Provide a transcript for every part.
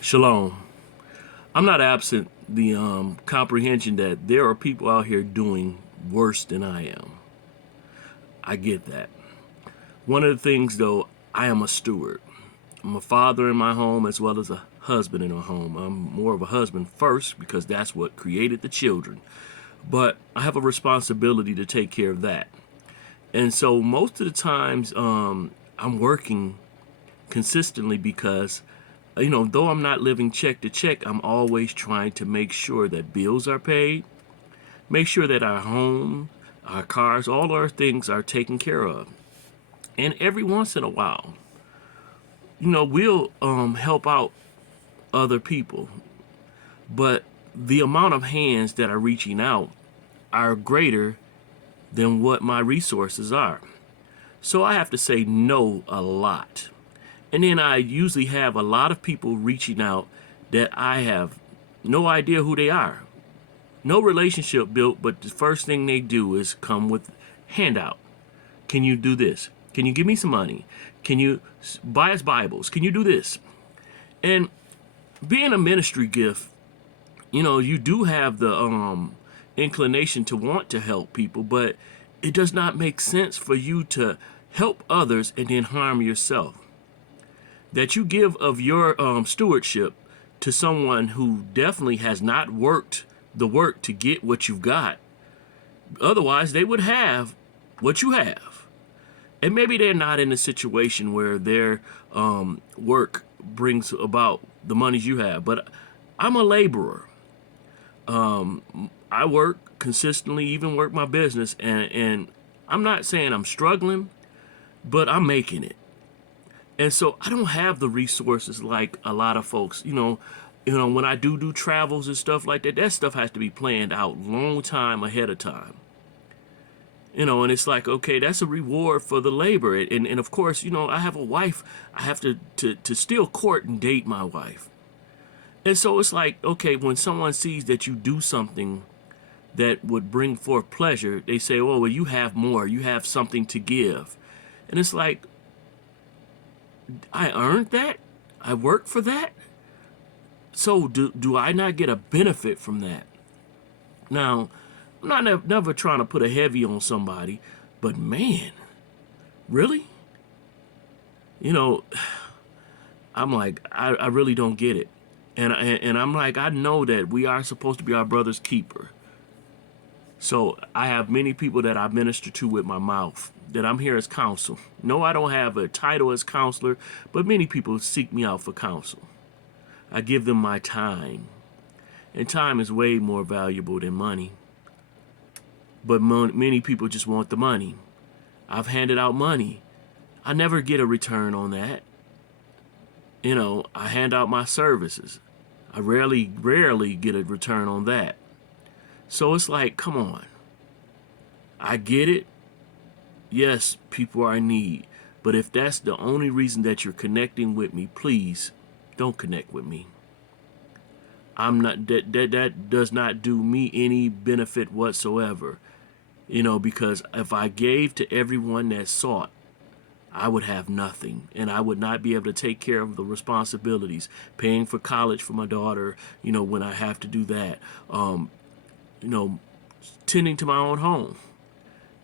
Shalom. I'm not absent the comprehension that there are people out here doing worse than I am. I get that. One of the things, though, I am a steward. I'm a father in my home as well as a husband in a home. I'm more of a husband first because that's what created the children. But I have a responsibility to take care of that. And so most of the times I'm working consistently because though I'm not living check to check, I'm always trying to make sure that bills are paid, make sure that our home, our cars, all our things are taken care of. And every once in a while, we'll help out other people, but the amount of hands that are reaching out are greater than what my resources are. So I have to say no a lot. And then I usually have a lot of people reaching out that I have no idea who they are. No relationship built, but the first thing they do is come with handout. Can you do this? Can you give me some money? Can you buy us Bibles? Can you do this? And being a ministry gift, you do have the inclination to want to help people, but it does not make sense for you to help others and then harm yourself. That you give of your stewardship to someone who definitely has not worked the work to get what you've got. Otherwise, they would have what you have. And maybe they're not in a situation where their work brings about the monies you have. But I'm a laborer. I work consistently, even work my business. And I'm not saying I'm struggling, but I'm making it. And so I don't have the resources like a lot of folks. When I do travels and stuff like that, that stuff has to be planned out long time ahead of time. And it's like, okay, that's a reward for the labor. And of course, I have a wife. I have to still court and date my wife. And so it's like, okay, when someone sees that you do something that would bring forth pleasure, they say, oh, well, you have more. You have something to give. And it's like, I earned that? I worked for that? So do I not get a benefit from that? Now, I'm not never trying to put a heavy on somebody, but man, really? You know, I'm like, I really don't get it. And I'm like, I know that we are supposed to be our brother's keeper. So I have many people that I minister to with my mouth, that I'm here as counsel. No, I don't have a title as counselor, but many people seek me out for counsel. I give them my time. And time is way more valuable than money. But many people just want the money. I've handed out money. I never get a return on that. I hand out my services. I rarely get a return on that. So it's like, come on. I get it. Yes, people are in need. But if that's the only reason that you're connecting with me, please don't connect with me. I'm not that does not do me any benefit whatsoever. Because if I gave to everyone that sought, I would have nothing, and I would not be able to take care of the responsibilities, paying for college for my daughter, when I have to do that, you know, tending to my own home.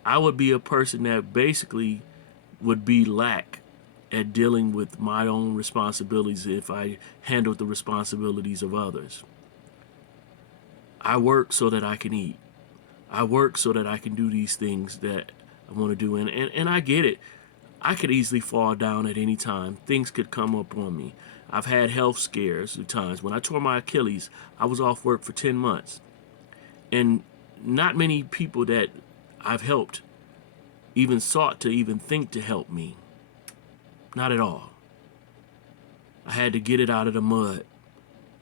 I would be a person that basically would be lack at dealing with my own responsibilities if I handled the responsibilities of others. I work so that I can eat. I work so that I can do these things that I want to do. And I get it. I could easily fall down at any time. Things could come up on me. I've had health scares at times. When I tore my Achilles, I was off work for 10 months. And not many people that I've helped even sought to even think to help me. Not at all. I had to get it out of the mud.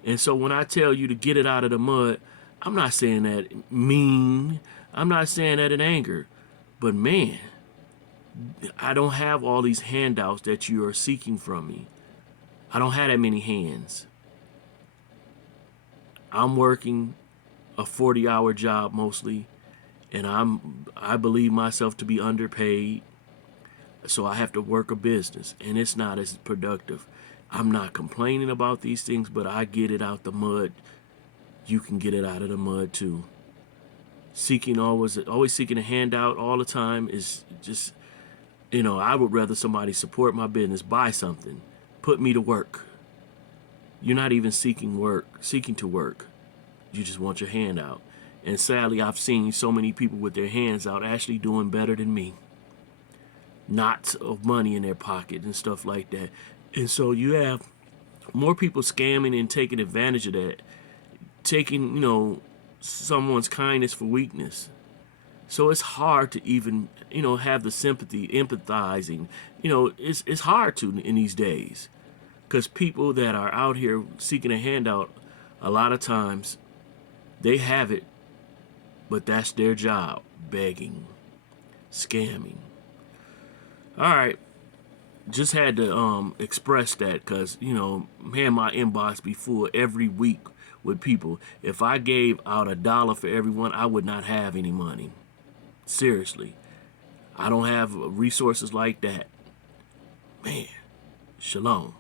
And so when I tell you to get it out of the mud, I'm not saying that mean. I'm not saying that in anger. But man, I don't have all these handouts that you are seeking from me. I don't have that many hands. I'm working a 40-hour job mostly, and I believe myself to be underpaid. So I have to work a business, and it's not as productive. I'm not complaining about these things, but I get it out the mud. You can get it out of the mud too. Seeking always seeking a handout all the time is just, I would rather somebody support my business, buy something, put me to work. You're not even seeking to work. You just want your hand out. And sadly, I've seen so many people with their hands out actually doing better than me. Knots of money in their pocket and stuff like that. And so you have more people scamming and taking advantage of that, taking, someone's kindness for weakness. So it's hard to even, have the sympathy, empathizing. It's hard to in these days, because people that are out here seeking a handout, a lot of times they have it, but that's their job, begging, scamming. All right, just had to express that, because man, my inbox be full every week with people. If I gave out $1 for everyone, I would not have any money. Seriously, I don't have resources like that. Man, shalom.